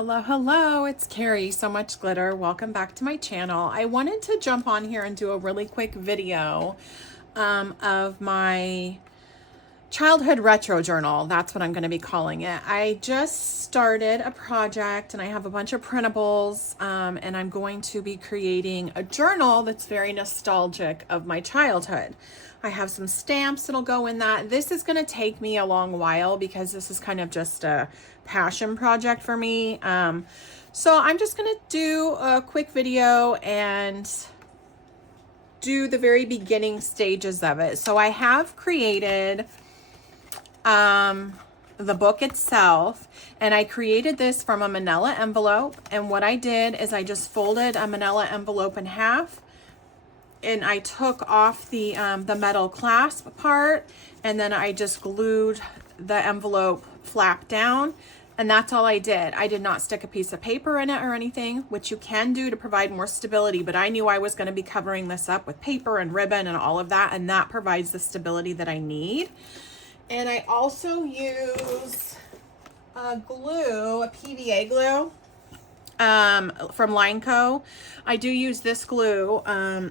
Hello, it's Carrie, So Much Glitter. Welcome back to my channel. I wanted to jump on here and do a really quick video of my childhood retro journal. That's what I'm going to be calling it. I just started a project and I have a bunch of printables and I'm going to be creating a journal that's very nostalgic of my childhood. I have some stamps that'll go in that. This is going to take me a long while because this is kind of just a passion project for me. So I'm just going to do a quick video and do the very beginning stages of it. So I have created the book itself, and I created this from a manila envelope. And what I did is I just folded a manila envelope in half, and I took off the metal clasp part, and then I just glued the envelope flap down, and that's all I did. I did not stick a piece of paper in it or anything, which you can do to provide more stability, but I knew I was going to be covering this up with paper and ribbon and all of that, and that provides the stability that I need. And I also use glue, a PVA glue from Line Co. I do use this glue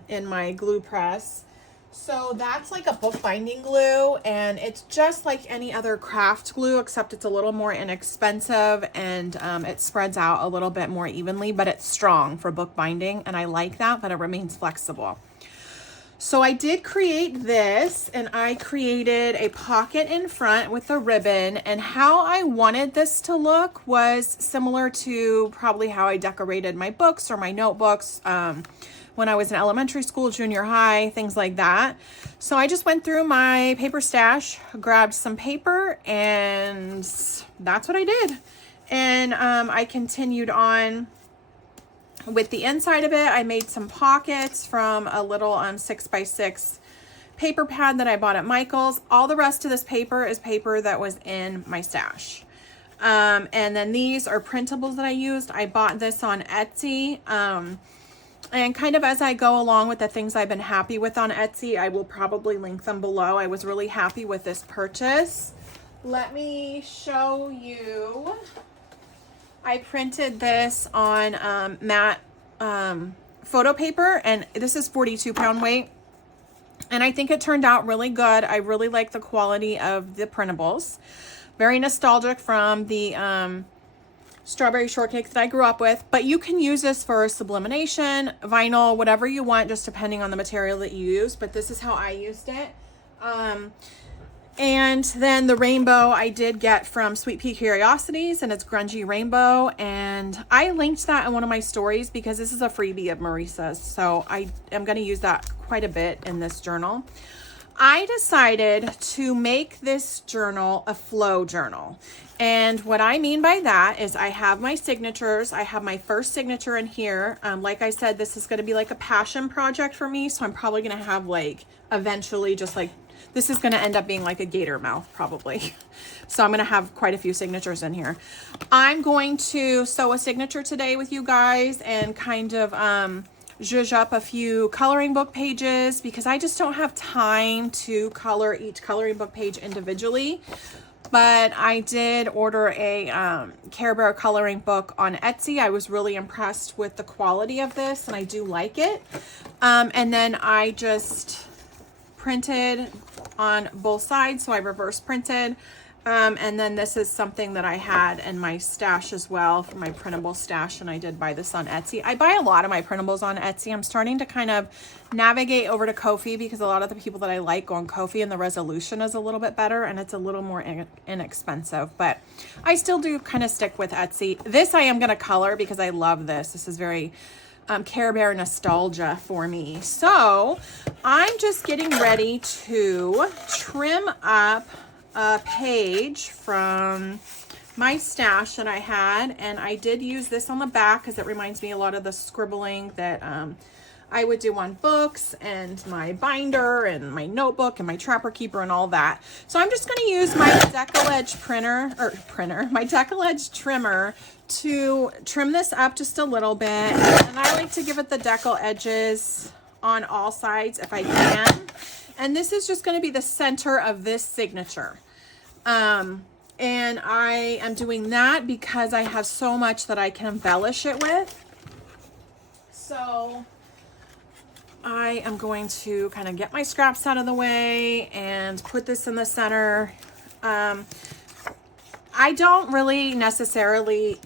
in my glue press. So that's like a bookbinding glue, and it's just like any other craft glue, except it's a little more inexpensive and it spreads out a little bit more evenly, but it's strong for bookbinding, and I like that, but it remains flexible. So I did create this, and I created a pocket in front with a ribbon, and how I wanted this to look was similar to probably how I decorated my books or my notebooks when I was in elementary school, junior high, things like that. So I just went through my paper stash, grabbed some paper, and that's what I did. And I continued on with the inside of it. I made some pockets from a little 6x6 paper pad that I bought at Michael's. All the rest of this paper is paper that was in my stash. And then these are printables that I used. I bought this on Etsy. And kind of as I go along with the things I've been happy with on Etsy, I will probably link them below. I was really happy with this purchase. Let me show you. I printed this on matte photo paper, and this is 42 pound weight, and I think it turned out really good. I really like the quality of the printables. Very nostalgic from the strawberry shortcake that I grew up with, but you can use this for sublimation, vinyl, whatever you want, just depending on the material that you use, but this is how I used it. And then the rainbow I did get from Sweet Pea Curiosities, and it's grungy rainbow, and I linked that in one of my stories because this is a freebie of Marissa's, so I am going to use that quite a bit in this journal. I decided to make this journal a flow journal, and what I mean by that is I have my signatures. I have my first signature in here. Like I said, this is going to be like a passion project for me, so I'm probably going to have like eventually just like this is going to end up being like a gator mouth probably. So I'm going to have quite a few signatures in here. I'm going to sew a signature today with you guys and kind of zhuzh up a few coloring book pages because I just don't have time to color each coloring book page individually. But I did order a Care Bear coloring book on Etsy. I was really impressed with the quality of this, and I do like it. And then I just printed on both sides, so I reverse printed. And then this is something that I had in my stash as well, for my printable stash, and I did buy this on Etsy. I buy a lot of my printables on Etsy. I'm starting to kind of navigate over to Ko-fi because a lot of the people that I like go on Ko-fi, and the resolution is a little bit better and it's a little more inexpensive, but I still do kind of stick with Etsy. This I am going to color because I love this. This is very Care Bear nostalgia for me. So I'm just getting ready to trim up a page from my stash that I had, and I did use this on the back because it reminds me a lot of the scribbling that I would do on books and my binder and my notebook and my Trapper Keeper and all that. So I'm just going to use my Decal Edge my Decal Edge trimmer to trim this up just a little bit, and I like to give it the decal edges on all sides if I can. And this is just going to be the center of this signature. And I am doing that because I have so much that I can embellish it with. So I am going to kind of get my scraps out of the way and put this in the center. I don't really necessarily,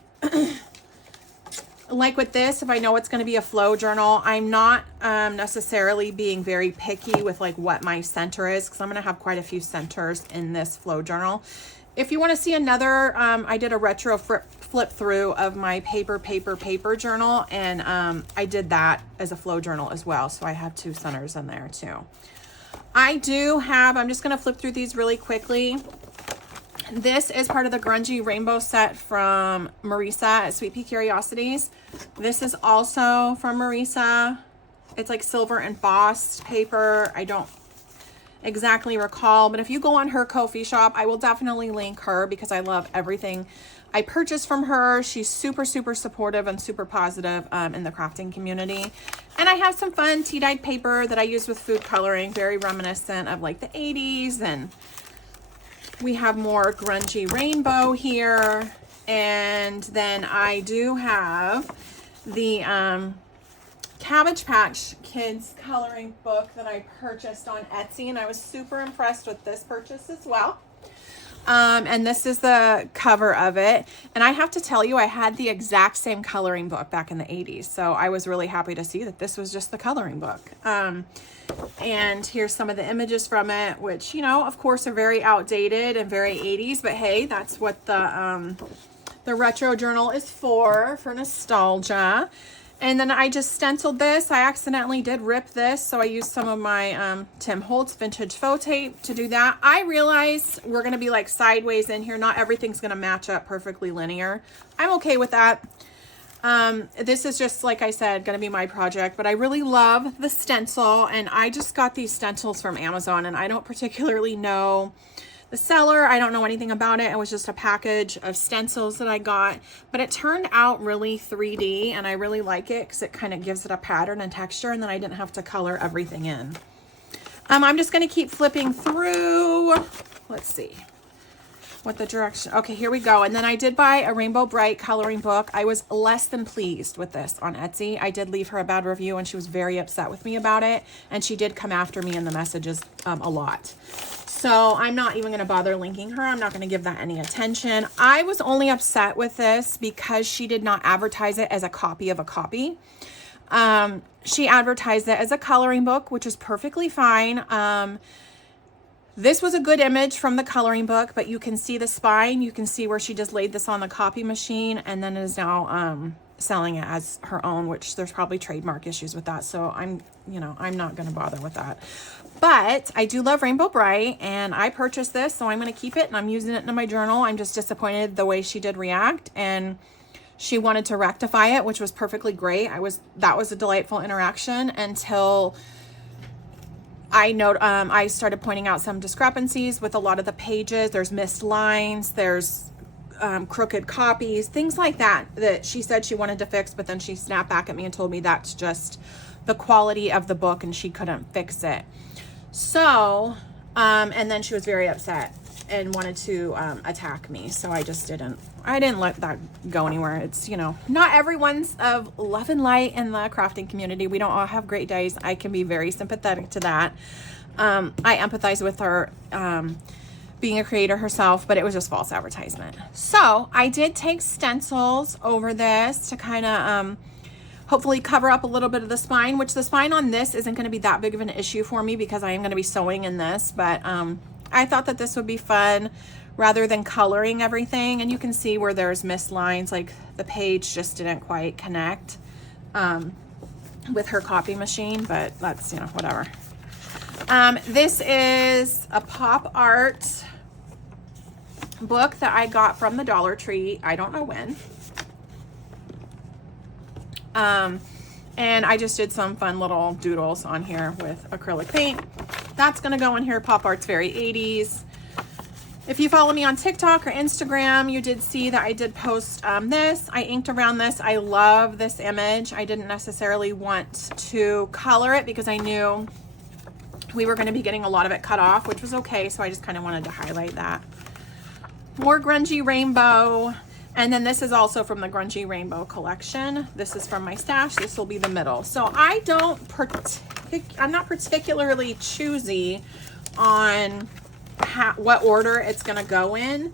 like with this, if I know it's going to be a flow journal, I'm not necessarily being very picky with like what my center is, because I'm going to have quite a few centers in this flow journal. If you want to see another, I did a retro flip through of my paper journal, and I did that as a flow journal as well. So I have 2 centers in there too. I do have, I'm just going to flip through these really quickly. This is part of the grungy rainbow set from Marisa at Sweet Pea Curiosities. This is also from Marisa. It's like silver embossed paper. I don't exactly recall, but if you go on her Ko-fi shop, I will definitely link her because I love everything I purchased from her. She's super, super supportive and super positive in the crafting community. And I have some fun tea-dyed paper that I use with food coloring, very reminiscent of like the 80s. And we have more grungy rainbow here. And then I do have the Cabbage Patch Kids coloring book that I purchased on Etsy, and I was super impressed with this purchase as well. And this is the cover of it. And I have to tell you, I had the exact same coloring book back in the 80s. So I was really happy to see that this was just the coloring book. And here's some of the images from it, which, you know, of course are very outdated and very 80s, but hey, that's what the retro journal is for nostalgia. And then I just stenciled this. I accidentally did rip this, so I used some of my Tim Holtz vintage faux tape to do that. I realized we're gonna be like sideways in here. Not everything's gonna match up perfectly linear. I'm okay with that. This is just, like I said, gonna be my project, but I really love the stencil, and I just got these stencils from Amazon, and I don't particularly know the seller. I don't know anything about it. It was just a package of stencils that I got, but it turned out really 3D, and I really like it because it kind of gives it a pattern and texture, and then I didn't have to color everything in. I'm just going to keep flipping through. Let's see what the direction. Okay, here we go. And then I did buy a Rainbow Bright coloring book. I was less than pleased with this on Etsy. I did leave her a bad review, and she was very upset with me about it, and she did come after me in the messages a lot. So I'm not even going to bother linking her. I'm not going to give that any attention. I was only upset with this because she did not advertise it as a copy of a copy. She advertised it as a coloring book, which is perfectly fine. This was a good image from the coloring book, but you can see the spine. You can see where she just laid this on the copy machine and then is now selling it as her own, which there's probably trademark issues with that. So I'm not going to bother with that. But I do love Rainbow Bright, and I purchased this, so I'm going to keep it, and I'm using it in my journal. I'm just disappointed the way she did react, and she wanted to rectify it, which was perfectly great. That was a delightful interaction until I started pointing out some discrepancies with a lot of the pages. There's missed lines, there's crooked copies, things like that she said she wanted to fix, but then she snapped back at me and told me that's just the quality of the book and she couldn't fix it. So, and then she was very upset and wanted to attack me. So I didn't let that go anywhere. It's, not everyone's of love and light in the crafting community. We don't all have great days. I can be very sympathetic to that. I empathize with her being a creator herself, but it was just false advertisement. So I did take stencils over this to kind of hopefully cover up a little bit of the spine, which the spine on this isn't going to be that big of an issue for me because I am going to be sewing in this, but I thought that this would be fun rather than coloring everything. And you can see where there's missed lines, like the page just didn't quite connect with her copy machine, but that's, whatever. This is a pop art book that I got from the Dollar Tree. I don't know when. And I just did some fun little doodles on here with acrylic paint. That's going to go in here. Pop art's very 80s. If you follow me on TikTok or Instagram, you did see that I did post this. I inked around this. I love this image. I didn't necessarily want to color it because I knew we were going to be getting a lot of it cut off, which was okay. So I just kind of wanted to highlight that. more grungy rainbow. And then this is also from the grungy rainbow collection. This is from my stash. This will be the middle. So I'm not particularly choosy on what order it's gonna go in.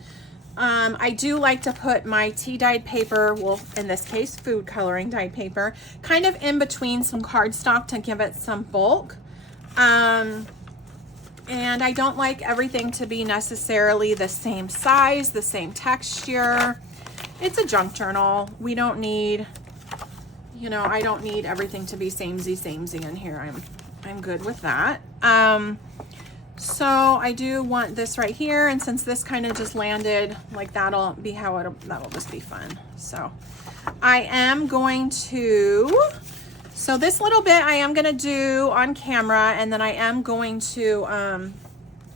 I do like to put my tea dyed paper, well, in this case, food coloring dyed paper, kind of in between some cardstock to give it some bulk. And I don't like everything to be necessarily the same size, the same texture. It's a junk journal. We don't need, you know, I don't need everything to be samey in here. I'm good with that. So I do want this right here, and since this kind of just landed, like that'll be how that'll just be fun. So I am going to, so this little bit I am gonna do on camera, and then I am going to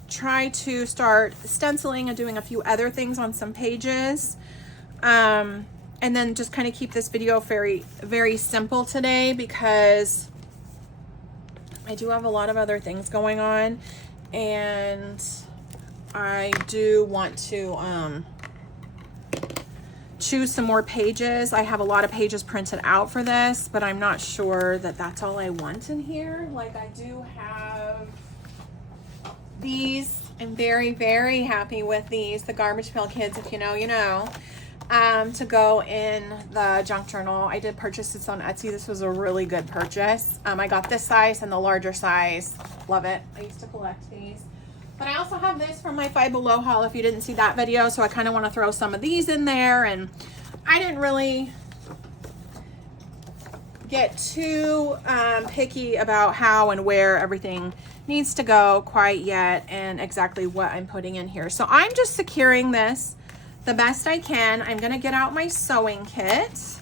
try to start stenciling and doing a few other things on some pages. And then just kind of keep this video very, very simple today because I do have a lot of other things going on. And I do want to choose some more pages. I have a lot of pages printed out for this, but I'm not sure that that's all I want in here. Like I do have these. I'm very, very happy with these. The Garbage Pail Kids, if you know, you know. To go in the junk journal. I did purchase this on Etsy. This was a really good purchase. I got this size and the larger size. Love it. I used to collect these. But I also have this from my Five Below haul if you didn't see that video. So I kind of want to throw some of these in there. And I didn't really get too picky about how and where everything needs to go quite yet and exactly what I'm putting in here. So I'm just securing this the best I can. I'm gonna get out my sewing kit.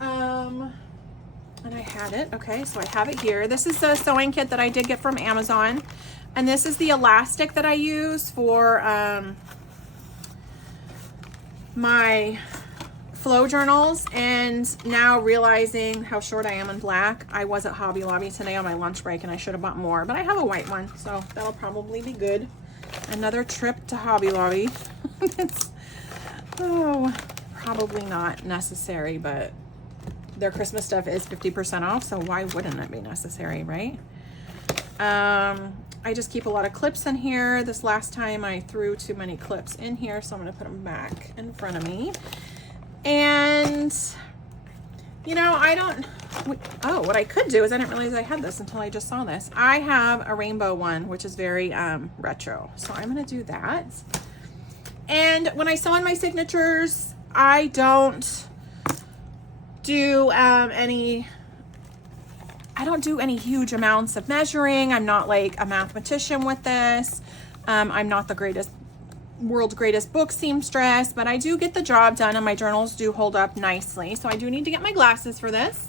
And I had it, okay, so I have it here. This is the sewing kit that I did get from Amazon. And this is the elastic that I use for my flow journals. And now realizing how short I am in black, I was at Hobby Lobby today on my lunch break and I should have bought more, but I have a white one, so that'll probably be good. Another trip to Hobby Lobby. Oh, probably not necessary, but their Christmas stuff is 50% off, so why wouldn't it be necessary, right? I just keep a lot of clips in here. This last time I threw too many clips in here, so I'm gonna put them back in front of me. And, you know, what I could do is I didn't realize I had this until I just saw this. I have a rainbow one, which is very retro, so I'm gonna do that. And when I sew in my signatures, I don't do any huge amounts of measuring. I'm not like a mathematician with this. I'm not the world's greatest book seamstress, but I do get the job done and my journals do hold up nicely. So I do need to get my glasses for this.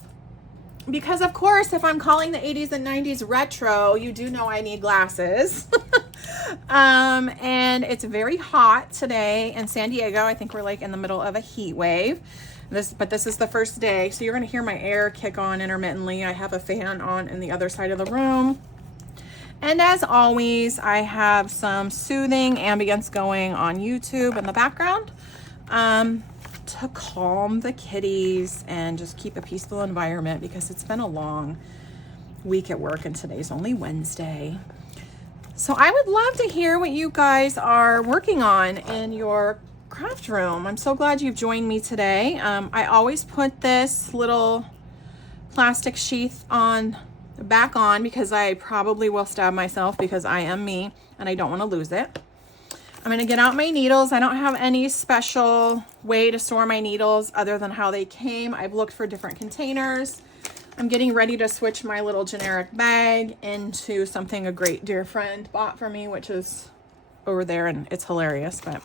Because of course, if I'm calling the 80s and 90s retro, you do know I need glasses. And it's very hot today in San Diego. I think we're like in the middle of a heat wave. But this is the first day, so you're gonna hear my air kick on intermittently. I have a fan on in the other side of the room. And as always, I have some soothing ambience going on YouTube in the background to calm the kitties and just keep a peaceful environment because it's been a long week at work and today's only Wednesday. So I would love to hear what you guys are working on in your craft room. I'm so glad you've joined me today. I always put this little plastic sheath back on because I probably will stab myself because I am me and I don't want to lose it. I'm going to get out my needles. I don't have any special way to store my needles other than how they came. I've looked for different containers. I'm getting ready to switch my little generic bag into something a great dear friend bought for me, which is over there, and it's hilarious. But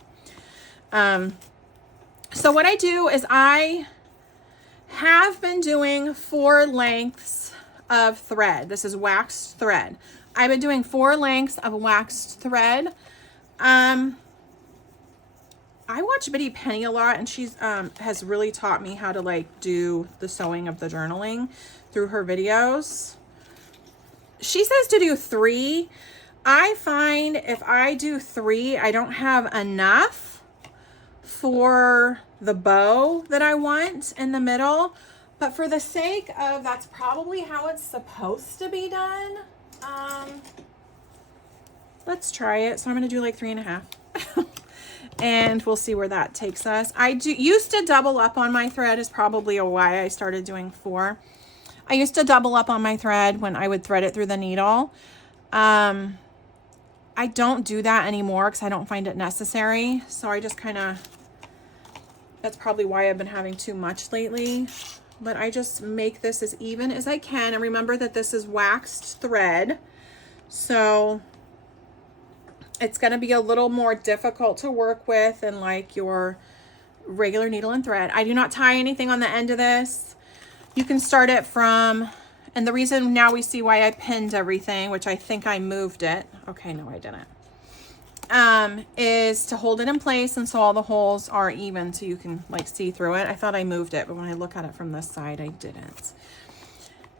so what I do is I have been doing 4 lengths of thread. This is waxed thread. I've been doing 4 lengths of waxed thread. I watch Bitty Penny a lot, and she's has really taught me how to like do the sewing of the journaling through her videos. She says to do 3. I find if I do 3, I don't have enough for the bow that I want in the middle, but for the sake of that's probably how it's supposed to be done. Let's try it. So I'm going to do like 3.5 and we'll see where that takes us. I used to double up on my thread is probably why I started doing 4. I used to double up on my thread when I would thread it through the needle. I don't do that anymore because I don't find it necessary. So I just kind of, that's probably why I've been having too much lately. But I just make this as even as I can. And remember that this is waxed thread. So it's going to be a little more difficult to work with than like your regular needle and thread. I do not tie anything on the end of this. You can start it from, and the reason now we see why I pinned everything, which I think I moved it. Okay, no, I didn't. Is to hold it in place and so all the holes are even so you can like see through it. I thought I moved it, but when I look at it from this side, I didn't.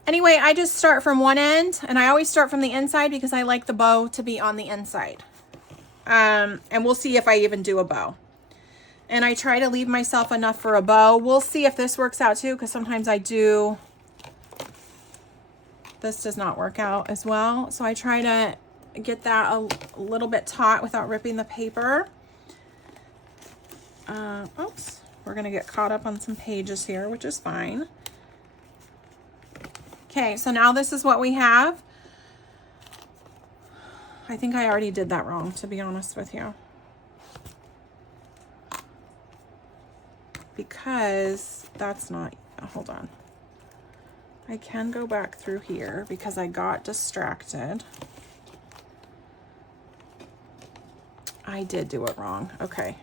Anyway, I just start from one end and I always start from the inside because I like the bow to be on the inside. And we'll see if I even do a bow. And I try to leave myself enough for a bow. We'll see if this works out too, because sometimes I do. This does not work out as well. So I try to get that a little bit taut without ripping the paper. Oops, we're gonna get caught up on some pages here, which is fine. Okay, so now this is what we have. I think I already did that wrong, to be honest with you. Because that's not, hold on. I can go back through here because I got distracted. I did do it wrong. Okay.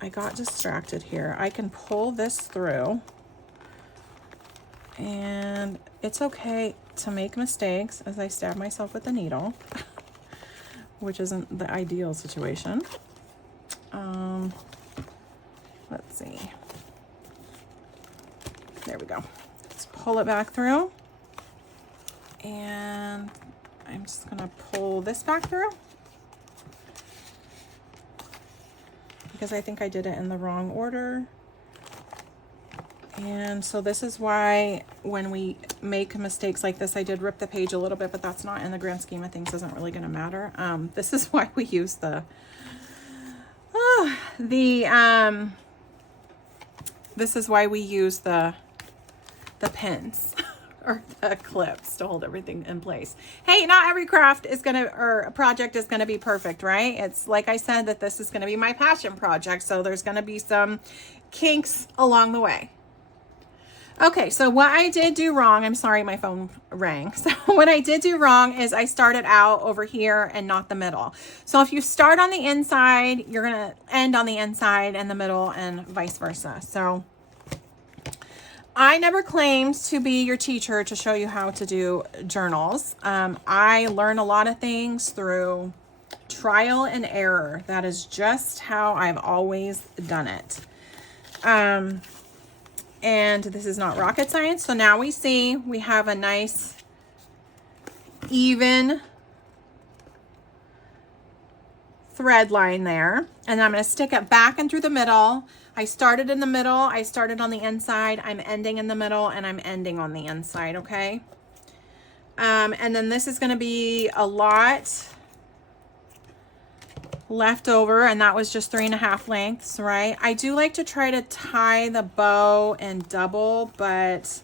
I got distracted here. I can pull this through. And it's okay to make mistakes as I stab myself with the needle, which isn't the ideal situation. Let's see. There we go. Let's pull it back through. And I'm just gonna pull this back through because I think I did it in the wrong order. And so this is why when we make mistakes like this, I did rip the page a little bit, but that's not in the grand scheme of things, isn't really going to matter. This is why we use this is why we use the pins or the clips to hold everything in place. Hey, not every craft is going to, or project is going to be perfect, right? It's like I said that this is going to be my passion project. So there's going to be some kinks along the way. Okay, so what I did do wrong, I'm sorry, my phone rang. So what I did do wrong is I started out over here and not the middle. So if you start on the inside, you're gonna end on the inside and the middle and vice versa. So I never claimed to be your teacher to show you how to do journals. I learn a lot of things through trial and error. That is just how I've always done it. And this is not rocket science. So now we see we have a nice even thread line there. And I'm going to stick it back and through the middle. I started in the middle. I started on the inside. I'm ending in the middle and I'm ending on the inside. Okay. And then this is going to be a lot left over, and that was just 3.5 lengths, right? I do like to try to tie the bow and double, but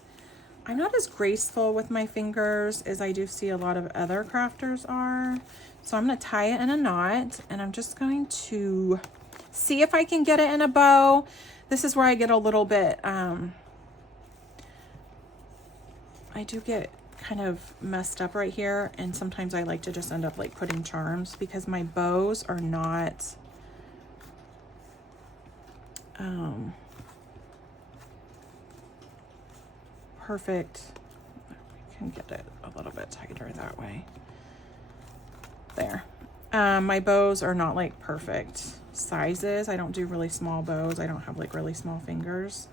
I'm not as graceful with my fingers as I do see a lot of other crafters are. So I'm going to tie it in a knot, and I'm just going to see if I can get it in a bow. This is where I get a little bit, I do get kind of messed up right here, and sometimes I like to just end up like putting charms because my bows are not perfect. I can get it a little bit tighter that way. There. My bows are not like perfect sizes. I don't do really small bows. I don't have like really small fingers.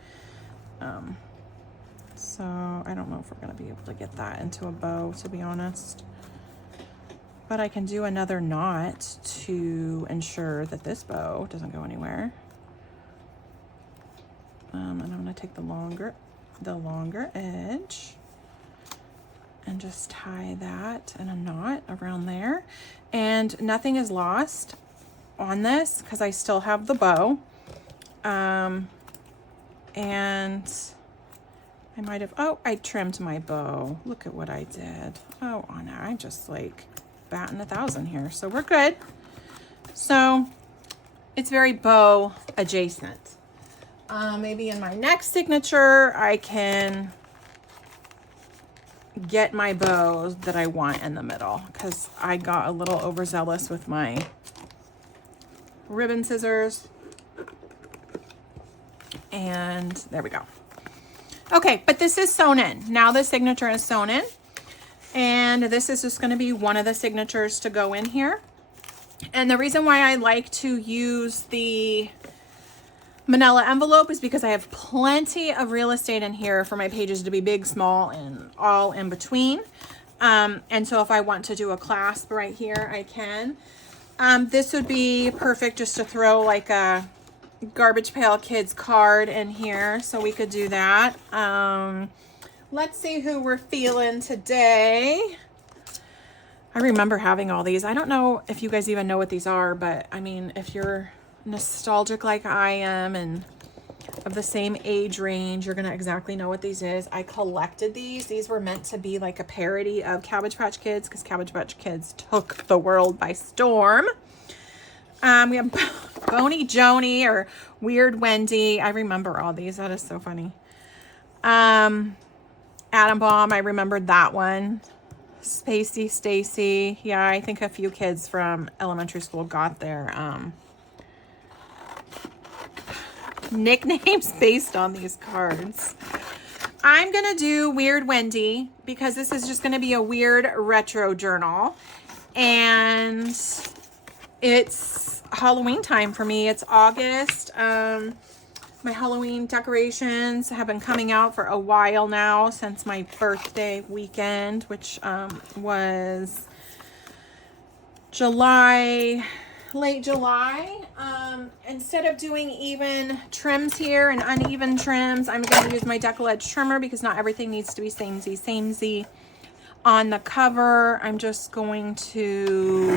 So I don't know if we're going to be able to get that into a bow, to be honest. but I can do another knot to ensure that this bow doesn't go anywhere. And I'm gonna take the longer edge and just tie that in a knot around there. And nothing is lost on this because I still have the bow. And I might have, oh, I trimmed my bow. Look at what I did. Oh, Anna, I'm just like batting 1,000 here. So we're good. So it's very bow adjacent. Maybe in my next signature, I can get my bows that I want in the middle because I got a little overzealous with my ribbon scissors. And there we go. Okay, but this is sewn in. Now the signature is sewn in. And this is just going to be one of the signatures to go in here. And the reason why I like to use the manila envelope is because I have plenty of real estate in here for my pages to be big, small, and all in between. And so if I want to do a clasp right here, I can. This would be perfect just to throw like a Garbage Pail Kids card in here, so we could do that. Let's see who we're feeling today. I remember having all these. I don't know if you guys even know what these are, but I mean, if you're nostalgic like I am and of the same age range, you're gonna exactly know what these is. I collected these. These were meant to be like a parody of Cabbage Patch Kids because Cabbage Patch Kids took the world by storm. We have Boney Joni or Weird Wendy. I remember all these. That is so funny. Atom Bomb. I remembered that one. Spacey Stacy. Yeah, I think a few kids from elementary school got their nicknames based on these cards. I'm going to do Weird Wendy because this is just going to be a weird retro journal. And it's Halloween time for me. It's August. My Halloween decorations have been coming out for a while now, since my birthday weekend, which was late July. Instead of doing even trims here and uneven trims, I'm going to use my decal edge trimmer because not everything needs to be samey on the cover. I'm just going to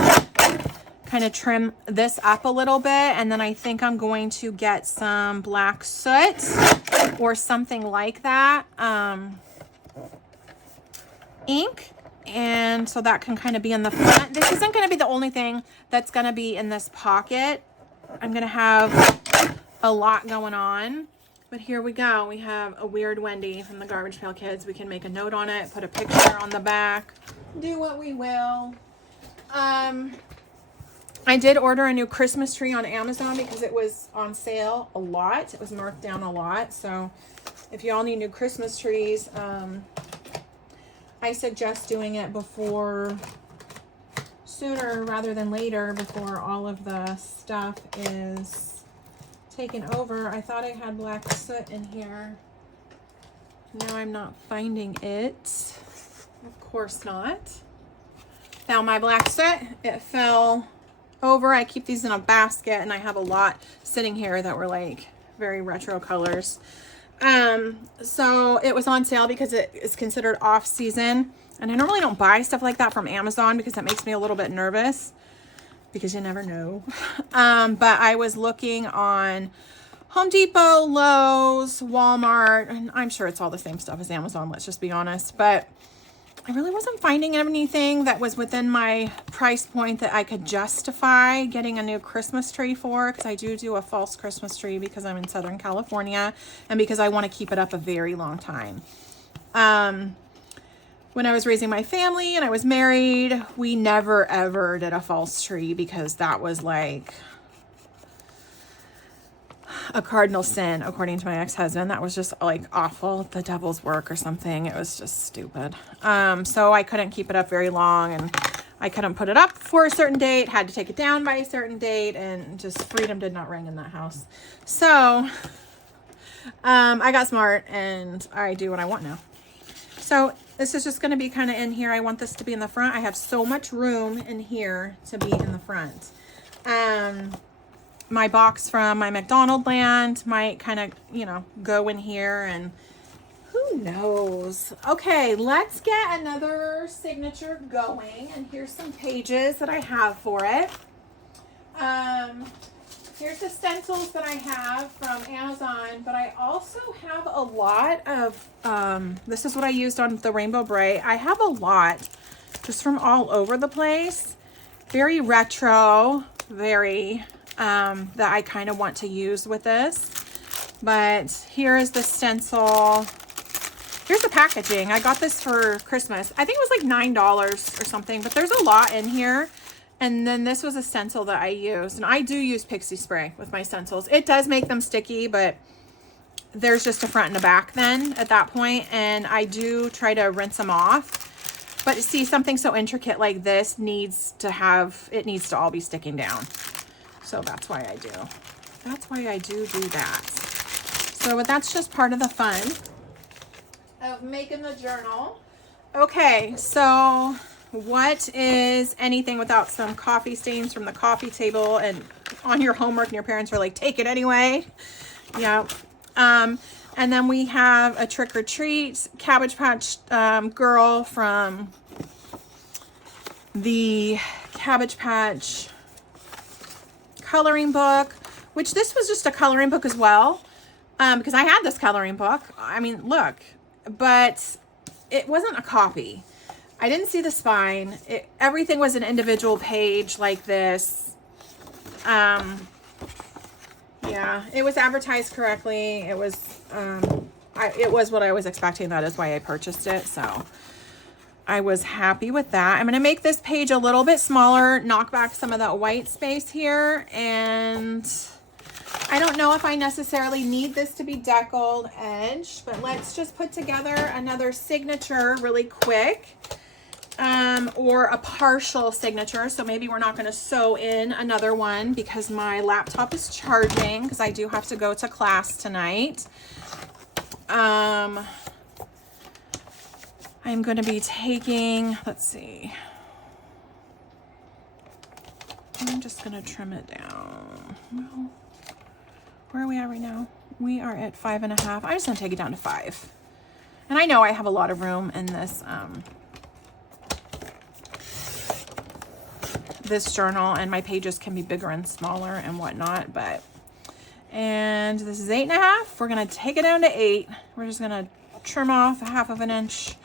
kind of trim this up a little bit, and then I think I'm going to get some black soot or something like that, ink, and so that can kind of be in the front. This isn't going to be the only thing that's going to be in this pocket. I'm going to have a lot going on, but here we go. We have a Weird Wendy from the Garbage Pail Kids. We can make a note on it, put a picture on the back, do what we will. I did order a new Christmas tree on Amazon because it was on sale a lot. It was marked down a lot. So if y'all need new Christmas trees, I suggest doing it sooner rather than later, before all of the stuff is taken over. I thought I had black soot in here. Now I'm not finding it. Of course not. Found my black soot. It fell over. I keep these in a basket, and I have a lot sitting here that were like very retro colors. So it was on sale because it is considered off season, and I normally don't buy stuff like that from Amazon because that makes me a little bit nervous because you never know. But I was looking on Home Depot, Lowe's, Walmart, and I'm sure it's all the same stuff as Amazon, let's just be honest, but I really wasn't finding anything that was within my price point that I could justify getting a new Christmas tree for, because I do a false Christmas tree because I'm in Southern California and because I want to keep it up a very long time. When I was raising my family and I was married, we never ever did a false tree because that was like a cardinal sin, according to my ex-husband. That was just like awful, the devil's work or something. It was just stupid. So I couldn't keep it up very long, and I couldn't put it up for a certain date, had to take it down by a certain date, and just freedom did not ring in that house. So I got smart and I do what I want now. So This is just going to be kind of in here. I want this to be in the front. I have so much room in here to be in the front. My box from my McDonald land might kind of, you know, go in here, and who knows. Okay, let's get another signature going, and here's some pages that I have for it. Here's the stencils that I have from Amazon, but I also have a lot of, this is what I used on the Rainbow Bright. I have a lot just from all over the place. Very retro, very, that I kind of want to use with this. But here is the stencil. Here's the packaging. I got this for Christmas. I think it was like $9 or something, but there's a lot in here. And then this was a stencil that I used. And I do use pixie spray with my stencils. It does make them sticky, but there's just a front and a back then at that point. And I do try to rinse them off. But see, something so intricate like this needs to all be sticking down. So that's why I do. That's why I do that. So but that's just part of the fun of making the journal. Okay, so what is anything without some coffee stains from the coffee table and on your homework, and your parents are like, take it anyway? Yeah. And then we have a trick or treat Cabbage Patch girl from the Cabbage Patch coloring book, which this was just a coloring book as well, because I had this coloring book. I mean, look, but it wasn't a copy. I didn't see the spine. Everything was an individual page like this. Yeah, it was advertised correctly. It was, it was what I was expecting. That is why I purchased it. So I was happy with that. I'm going to make this page a little bit smaller, knock back some of that white space here. And I don't know if I necessarily need this to be deckled edge, but let's just put together another signature really quick. Or a partial signature. So maybe we're not going to sew in another one because my laptop is charging, because I do have to go to class tonight. I'm going to be taking, let's see. I'm just going to trim it down. Well, where are we at right now? We are at 5.5. I'm just going to take it down to 5. And I know I have a lot of room in this, this journal, and my pages can be bigger and smaller and whatnot, but, and this is 8.5. We're going to take it down to 8. We're just going to trim off 1/2 inch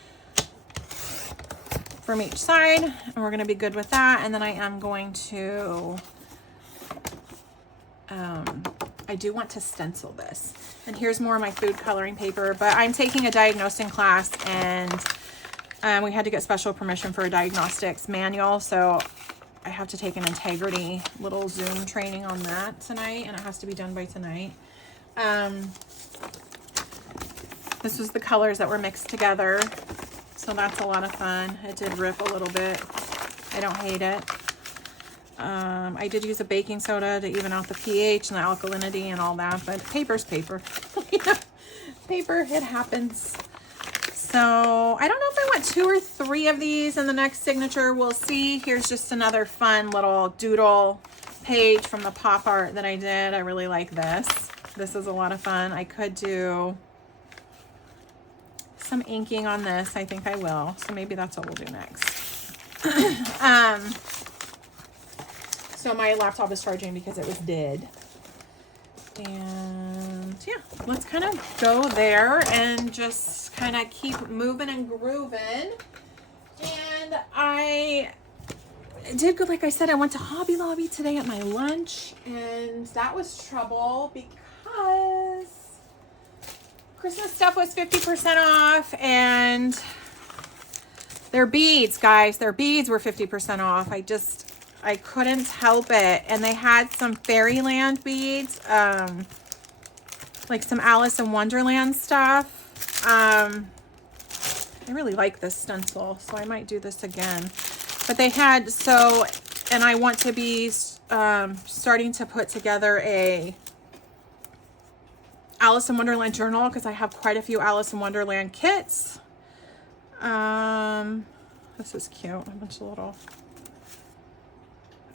from each side, and we're going to be good with that. And then I am going to, I do want to stencil this, and here's more of my food coloring paper, but I'm taking a diagnosing class, and we had to get special permission for a diagnostics manual, so I have to take an integrity little Zoom training on that tonight, and it has to be done by tonight. This was the colors that were mixed together, so that's a lot of fun. It did rip a little bit. I don't hate it. I did use a baking soda to even out the pH and the alkalinity and all that, but paper's paper. Paper, it happens. So I don't know if I want 2 or 3 of these in the next signature. We'll see. Here's just another fun little doodle page from the pop art that I did. I really like this. This is a lot of fun. I could do some inking on this. I think I will. So maybe that's what we'll do next. So my laptop is charging because it was dead. And yeah, let's kind of go there and just kind of keep moving and grooving. And I did good. Like I said, I went to Hobby Lobby today at my lunch, and that was trouble because Christmas stuff was 50% off, and their beads, guys, their beads were 50% off. I couldn't help it. And they had some Fairyland beads, like some Alice in Wonderland stuff. I really like this stencil, so I might do this again. But they had, so, and I want to be starting to put together a Alice in Wonderland journal, because I have quite a few Alice in Wonderland kits. This is cute. A bunch of little,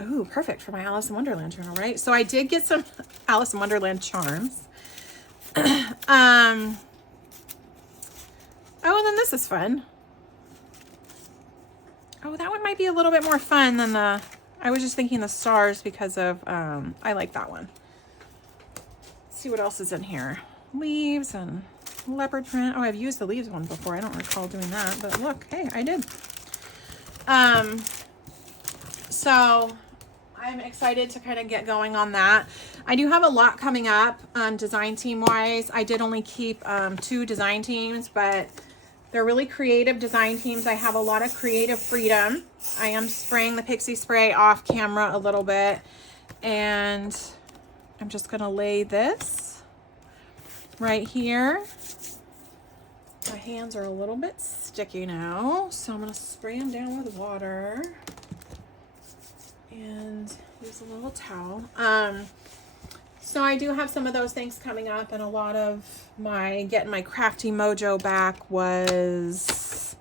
ooh, perfect for my Alice in Wonderland journal, right? So I did get some Alice in Wonderland charms. Oh, and then this is fun. Oh, that one might be a little bit more fun than the, I was just thinking the stars because of, I like that one. Let's see what else is in here. Leaves and leopard print. Oh, I've used the leaves one before. I don't recall doing that, but look, hey, I did. So I'm excited to kind of get going on that. I do have a lot coming up, design team wise. I did only keep 2 design teams, but they're really creative design teams. I have a lot of creative freedom. I am spraying the pixie spray off camera a little bit, and I'm just gonna lay this right here. My hands are a little bit sticky now, so I'm gonna spray them down with water and use a little towel. So I do have some of those things coming up, and a lot of my getting my crafty mojo back was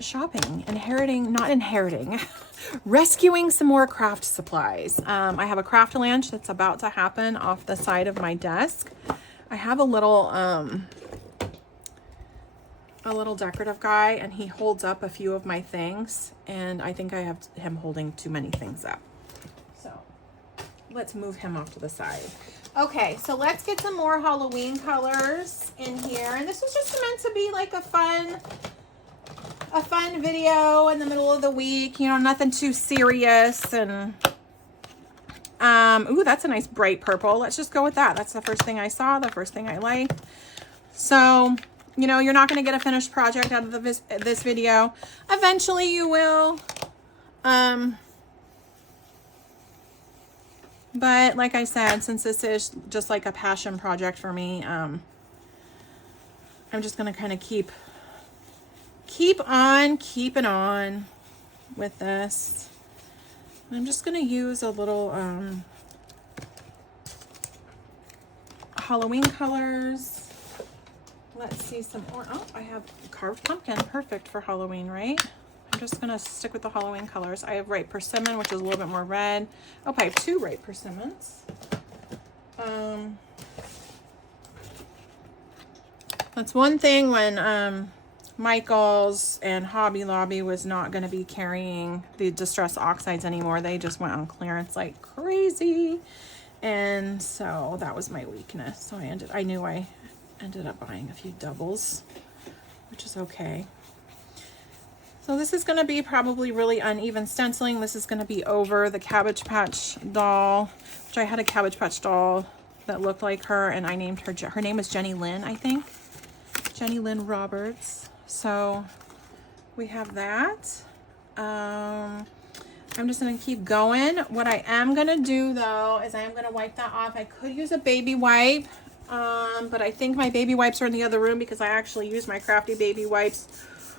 shopping, rescuing some more craft supplies. I have a craft lunch that's about to happen off the side of my desk. I have a little decorative guy, and he holds up a few of my things, and I think I have him holding too many things up. So let's move him off to the side. Okay, so let's get some more Halloween colors in here. And this was just meant to be like a fun video in the middle of the week, you know, nothing too serious. And ooh, that's a nice bright purple. Let's just go with that. That's the first thing I saw, the first thing I liked. So, you know, you're not going to get a finished project out of this video. Eventually you will. But like I said, since this is just like a passion project for me, I'm just going to kind of keep on keeping on with this. I'm just going to use a little Halloween colors. Let's see some more. Oh, I have carved pumpkin. Perfect for Halloween, right? I'm just going to stick with the Halloween colors. I have ripe persimmon, which is a little bit more red. Oh, I have 2 ripe persimmons. That's one thing when Michael's and Hobby Lobby was not going to be carrying the Distress Oxides anymore. They just went on clearance like crazy. And so that was my weakness. So I knew I ended up buying a few doubles, which is okay. So this is going to be probably really uneven stenciling. This is going to be over the Cabbage Patch doll, which I had a Cabbage Patch doll that looked like her, and I named her name is Jenny Lynn, I think. Jenny Lynn Roberts. So we have that. I'm just going to keep going. What I am going to do though is I am going to wipe that off. I could use a baby wipe, but I think my baby wipes are in the other room because I actually used my crafty baby wipes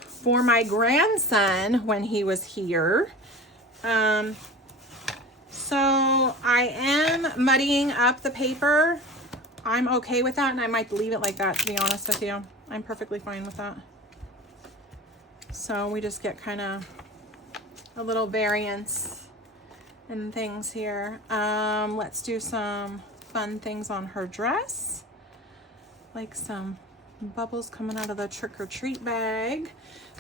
for my grandson when he was here. So I am muddying up the paper. I'm okay with that, and I might leave it like that, to be honest with you. I'm perfectly fine with that. So we just get kind of a little variance and things here. Let's do some fun things on her dress, like some bubbles coming out of the trick-or-treat bag.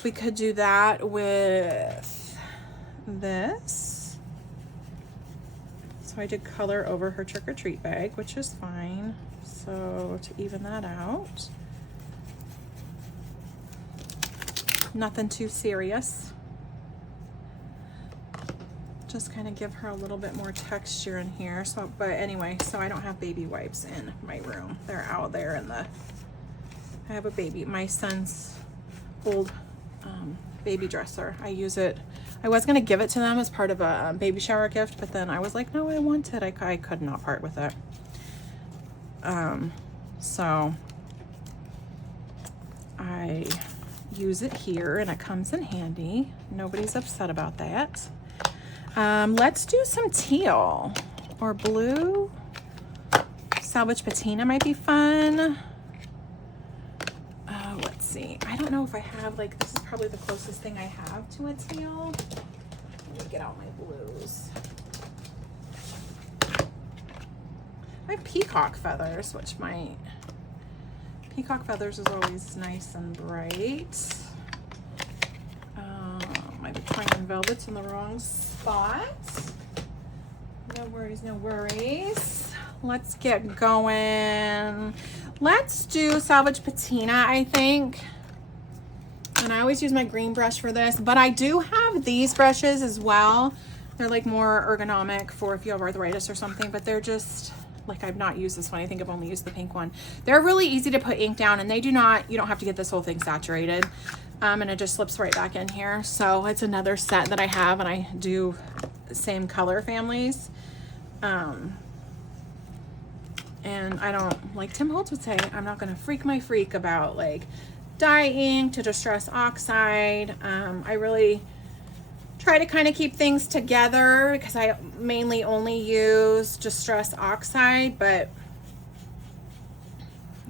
We could do that with this. So I did color over her trick-or-treat bag, which is fine. So to even that out, nothing too serious. Just kind of give her a little bit more texture in here. So, but anyway, so I don't have baby wipes in my room. They're out there in the, I have a baby, my son's old baby dresser. I use it. I was going to give it to them as part of a baby shower gift, but then I was like, no, I want it. I could not part with it. So I use it here, and it comes in handy. Nobody's upset about that. Let's do some teal or blue. Salvage patina might be fun. let's see. I don't know if I have, like, this is probably the closest thing I have to a teal. Let me get out my blues. I have peacock feathers, which might, peacock feathers is always nice and bright. Might be trying velvets in the wrong spot. No worries, no worries. Let's get going. Let's do Salvage Patina, I think. And I always use my green brush for this, but I do have these brushes as well. They're like more ergonomic for if you have arthritis or something, but they're just, like, I've not used this one. I think I've only used the pink one. They're really easy to put ink down, and they do not, you don't have to get this whole thing saturated. And it just slips right back in here. So it's another set that I have, and I do same color families. And I don't, like Tim Holtz would say, I'm not going to freak my freak about like dye ink to distress oxide. I really try to kind of keep things together because I mainly only use distress oxide, but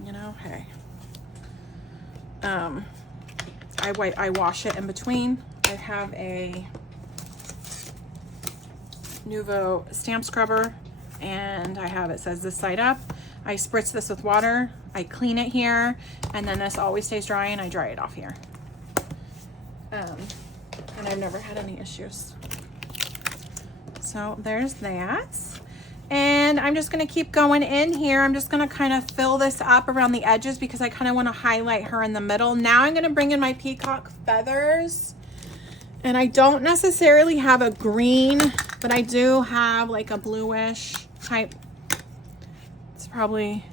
you know, hey, I wash it in between. I have a Nouveau stamp scrubber, and I have, it says this side up. I spritz this with water, I clean it here, and then this always stays dry, and I dry it off here. And I've never had any issues. So there's that. And I'm just gonna keep going in here. I'm just gonna kind of fill this up around the edges because I kind of want to highlight her in the middle. Now I'm gonna bring in my peacock feathers. And I don't necessarily have a green, but I do have like a bluish type. It's probably,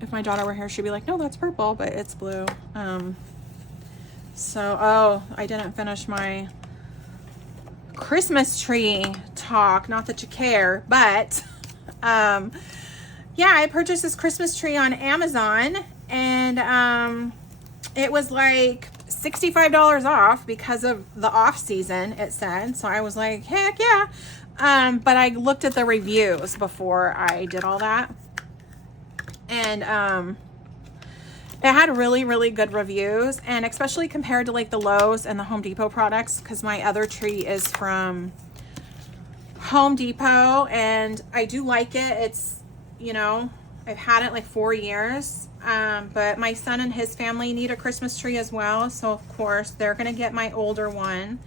if my daughter were here, she'd be like, no, that's purple, but it's blue. Oh, I didn't finish my Christmas tree talk. Not that you care, but yeah, I purchased this Christmas tree on Amazon, and it was like $65 off because of the off season, it said. So I was like, heck yeah. But I looked at the reviews before I did all that, and it had really, really good reviews, and especially compared to like the Lowe's and the Home Depot products, because my other tree is from Home Depot, and I do like it. It's, you know, I've had it like 4 years, but my son and his family need a Christmas tree as well, so of course they're gonna get my older one,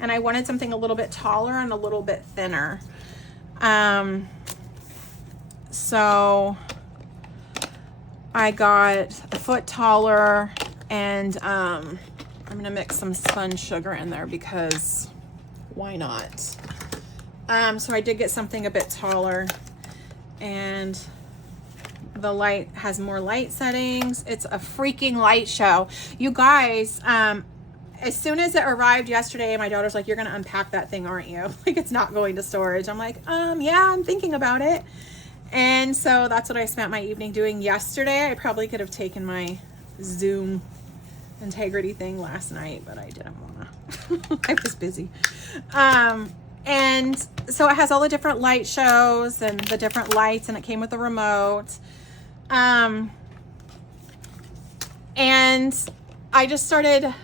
and I wanted something a little bit taller and a little bit thinner. So I got a foot taller, and I'm gonna mix some spun sugar in there because why not? So I did get something a bit taller, and the light has more light settings. It's a freaking light show, you guys. As soon as it arrived yesterday, my daughter's like, you're gonna unpack that thing, aren't you? Like, it's not going to storage. I'm like, yeah, I'm thinking about it. And so that's what I spent my evening doing yesterday. I probably could have taken my Zoom integrity thing last night, but I didn't wanna. I was busy. And so it has all the different light shows and the different lights, and it came with a remote. And I just started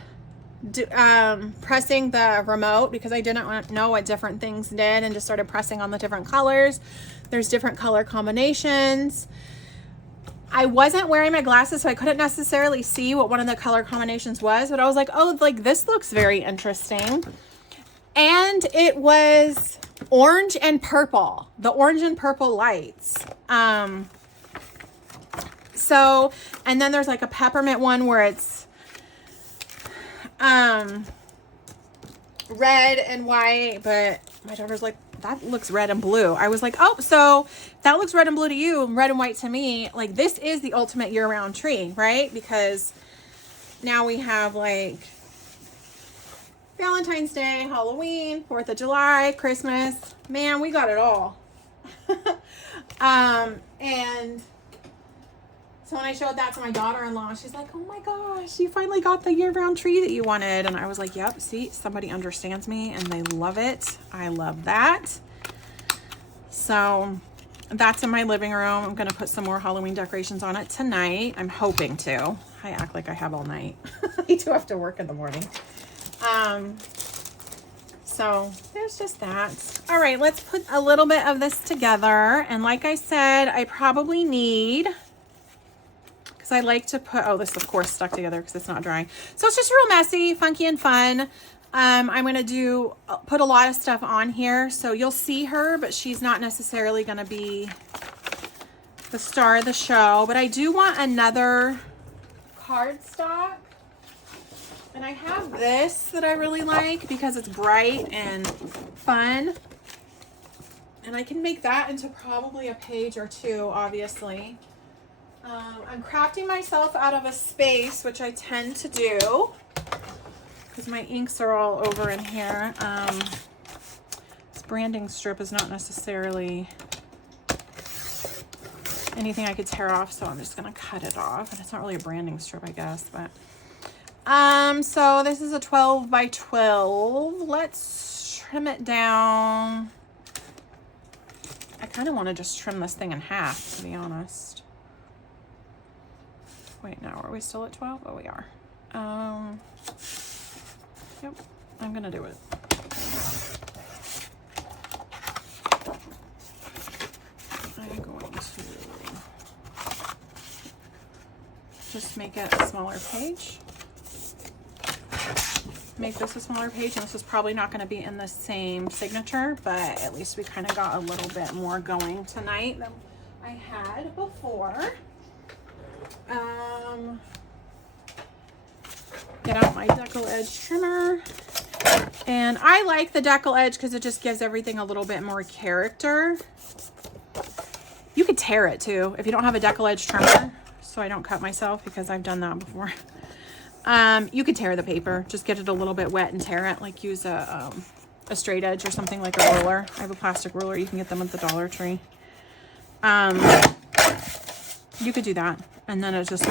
pressing the remote because I didn't know what different things did, and just started pressing on the different colors. There's different color combinations. I wasn't wearing my glasses, so I couldn't necessarily see what one of the color combinations was, but I was like, oh, like this looks very interesting. And it was orange and purple, the orange and purple lights. So, and then there's like a peppermint one where it's red and white, but my daughter's like, that looks red and blue. I was like, oh, so that looks red and blue to you, red and white to me. Like, this is the ultimate year-round tree, right? Because now we have like Valentine's Day, Halloween, 4th of July, Christmas. Man, we got it all. And so when I showed that to my daughter-in-law, she's like, oh my gosh, you finally got the year-round tree that you wanted. And I was like, yep, see, somebody understands me and they love it. I love that. So that's in my living room. I'm going to put some more Halloween decorations on it tonight. I'm hoping to. I act like I have all night. I do have to work in the morning. So there's just that. All right, let's put a little bit of this together. And like I said, I probably need, because I like to put, oh, this of course stuck together because it's not drying. So it's just real messy, funky, and fun. I'm going to put a lot of stuff on here. So you'll see her, but she's not necessarily going to be the star of the show. But I do want another cardstock. And I have this that I really like because it's bright and fun. And I can make that into probably a page or two, obviously. I'm crafting myself out of a space, which I tend to do because my inks are all over in here. This branding strip is not necessarily anything I could tear off, so I'm just going to cut it off. And it's not really a branding strip, I guess, but... so this is a 12 by 12. Let's trim it down. I kind of want to just trim this thing in half, to be honest. Wait, no, are we still at 12? Oh, we are. Yep, I'm gonna do it. I'm going to just make it a smaller page. Make this a smaller page, and this is probably not going to be in the same signature, but at least we kind of got a little bit more going tonight than I had before. Get out my decal edge trimmer, and I like the decal edge because it just gives everything a little bit more character. You could tear it too if you don't have a decal edge trimmer, so I don't cut myself because I've done that before. You could tear the paper, just get it a little bit wet and tear it, like use a straight edge or something, like a ruler. I have a plastic ruler. You can get them at the Dollar Tree. You could do that, and then it just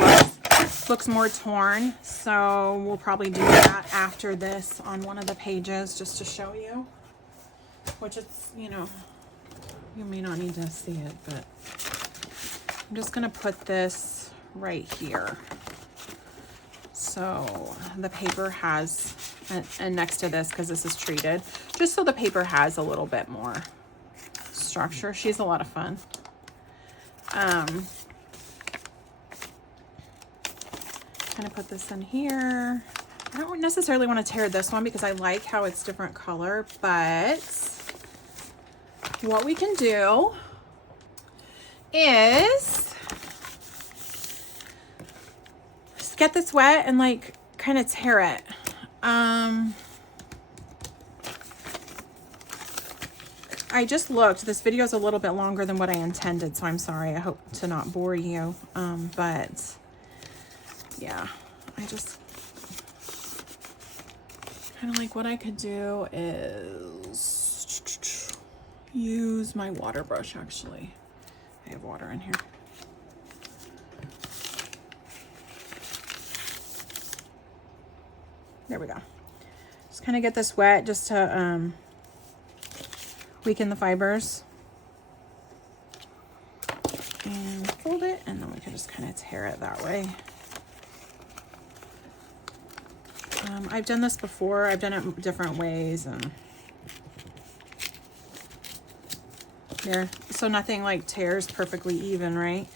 looks more torn. So we'll probably do that after this on one of the pages, just to show you, which it's, you know, you may not need to see it, but I'm just going to put this right here. So the paper has, and next to this, because this is treated, just so the paper has a little bit more structure. She's a lot of fun. Kind of put this in here. I don't necessarily want to tear this one because I like how it's different color, but what we can do is just get this wet and like kind of tear it. I just looked, this video is a little bit longer than what I intended, so I'm sorry. I hope to not bore you. But yeah, I just kind of like, what I could do is use my water brush. Actually, I have water in here. There we go. Just kind of get this wet just to weaken the fibers. And fold it, and then we can just kind of tear it that way. I've done this before. I've done it different ways, and there. So nothing like tears perfectly even, right?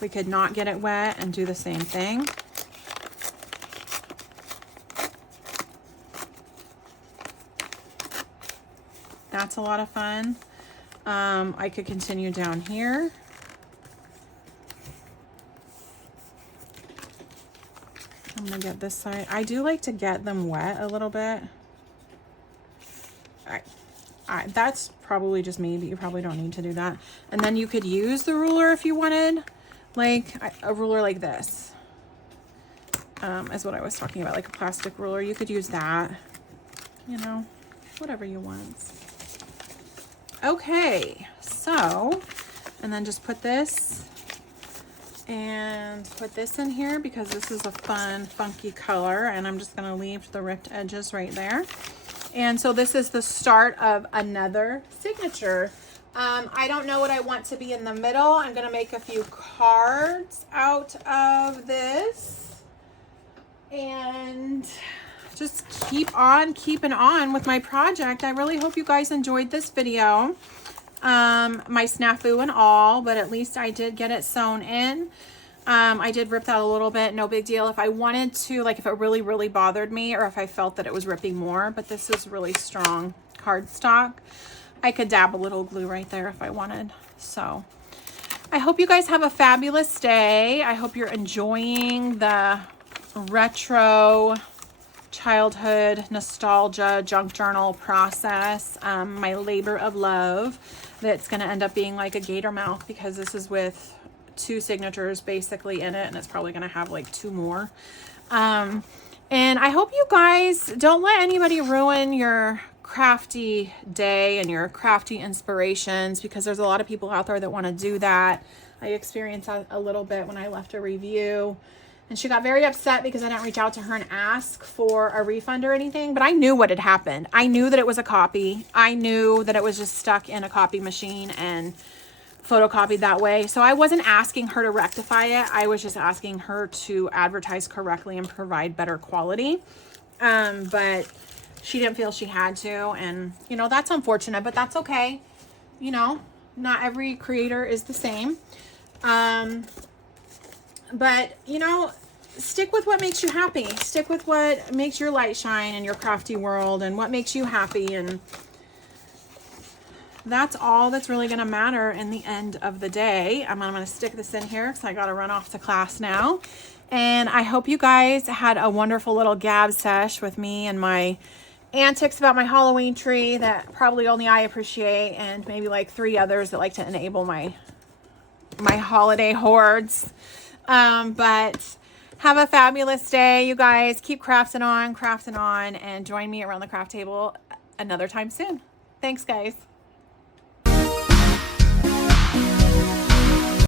We could not get it wet and do the same thing. That's a lot of fun. I could continue down here. I'm gonna get this side. I do like to get them wet a little bit. That's probably just me, but you probably don't need to do that. And then you could use the ruler if you wanted, like a ruler like this, is what I was talking about, like a plastic ruler. You could use that, you know, whatever you want. Okay, so, and then just put this and put this in here because this is a fun, funky color, and I'm just gonna leave the ripped edges right there. And so this is the start of another signature I don't know what I want to be in the middle. I'm going to make a few cards out of this. And just keep on keeping on with my project. I really hope you guys enjoyed this video. My snafu and all, but at least I did get it sewn in. I did rip that a little bit, no big deal. If I wanted to, like if it really, really bothered me or if I felt that it was ripping more, but this is really strong cardstock. I could dab a little glue right there if I wanted. So I hope you guys have a fabulous day. I hope you're enjoying the retro childhood nostalgia junk journal process, my labor of love that's going to end up being like a gator mouth because this is with 2 signatures basically in it, and it's probably going to have like 2 more. And I hope you guys don't let anybody ruin your crafty day and your crafty inspirations, because there's a lot of people out there that want to do that. I experienced that a little bit when I left a review, and she got very upset because I didn't reach out to her and ask for a refund or anything, but I knew what had happened. I knew that it was a copy. I knew that it was just stuck in a copy machine and photocopied that way. So I wasn't asking her to rectify it. I was just asking her to advertise correctly and provide better quality. But she didn't feel she had to, and you know, that's unfortunate, but that's okay. You know, not every creator is the same. But you know, stick with what makes you happy. Stick with what makes your light shine in your crafty world and what makes you happy, and that's all that's really going to matter in the end of the day. I'm going to stick this in here because I got to run off to class now. And I hope you guys had a wonderful little gab sesh with me and my antics about my Halloween tree that probably only I appreciate, and maybe like 3 others that like to enable my holiday hordes. But have a fabulous day, you guys. Keep crafting on, and join me around the craft table another time soon. Thanks, guys.